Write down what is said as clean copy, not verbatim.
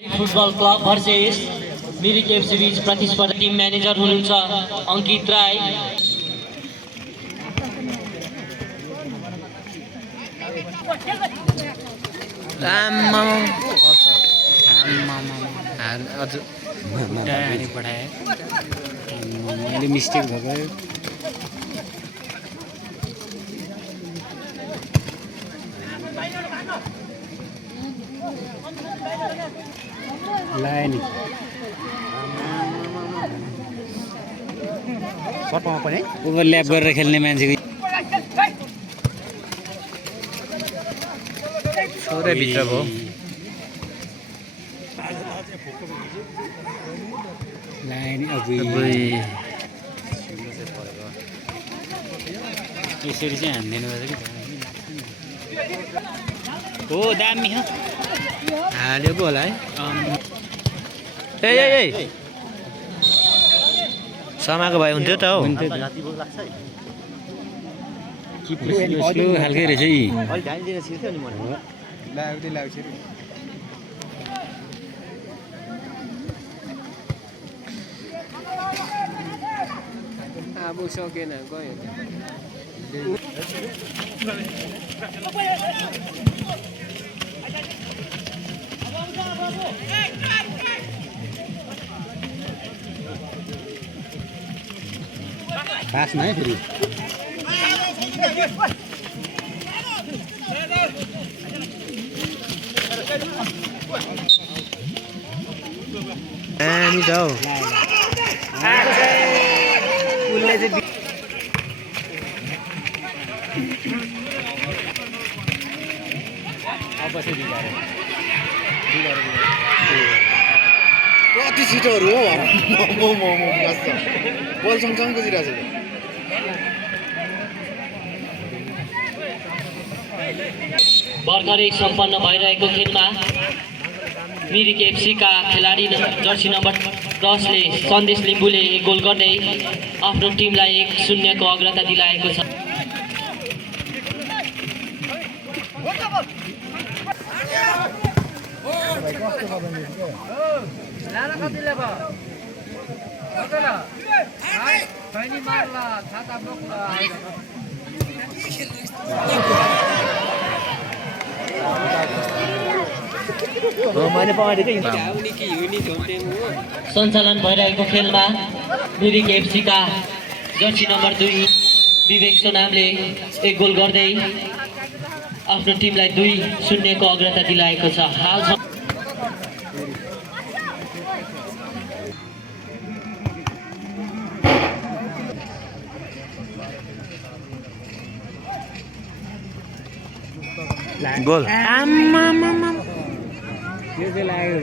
Football club versus Mirik FC बीच प्रतिस्पर्धा team manager हुनुहुन्छ अंकित राई। मिस्टेक भयो लाइन सर्टमा पनि ओभरल्याप गरेर खेल्ने मान्छेको छोरे भित्र भयो लाइन यसरी चाहिँ हान्दिनु पर्छ कि हो दामी हो हाल्यो पो होला है ए समाको भए हुन्थ्यो त हौ स्लो खालकै रहेछ अब सकेन गयो पास नहीं फिर नहीं जाओ कति छिटोहरू हो बल सँगसँगै कुदिरहेको छ भर्खरै सम्पन्न भइरहेको खेलमा मिरिक एफसी का खेलाडी जर्सी नम्बर 10 ले सन्देश लिम्बुले एक गोल गर्दै आफ्नो टिमलाई 1-0 को अग्रता दिलाएको छ। सञ्चालन भइरहेको खेलमा मिरिक एफसी का जर्सी नम्बर 2 विवेक सोनामले एक गोल गर्दै आफ्नो टिमलाई 2-0 को अग्रता दिलाएको छ। हाल गोल यो चाहिँ लाग्यो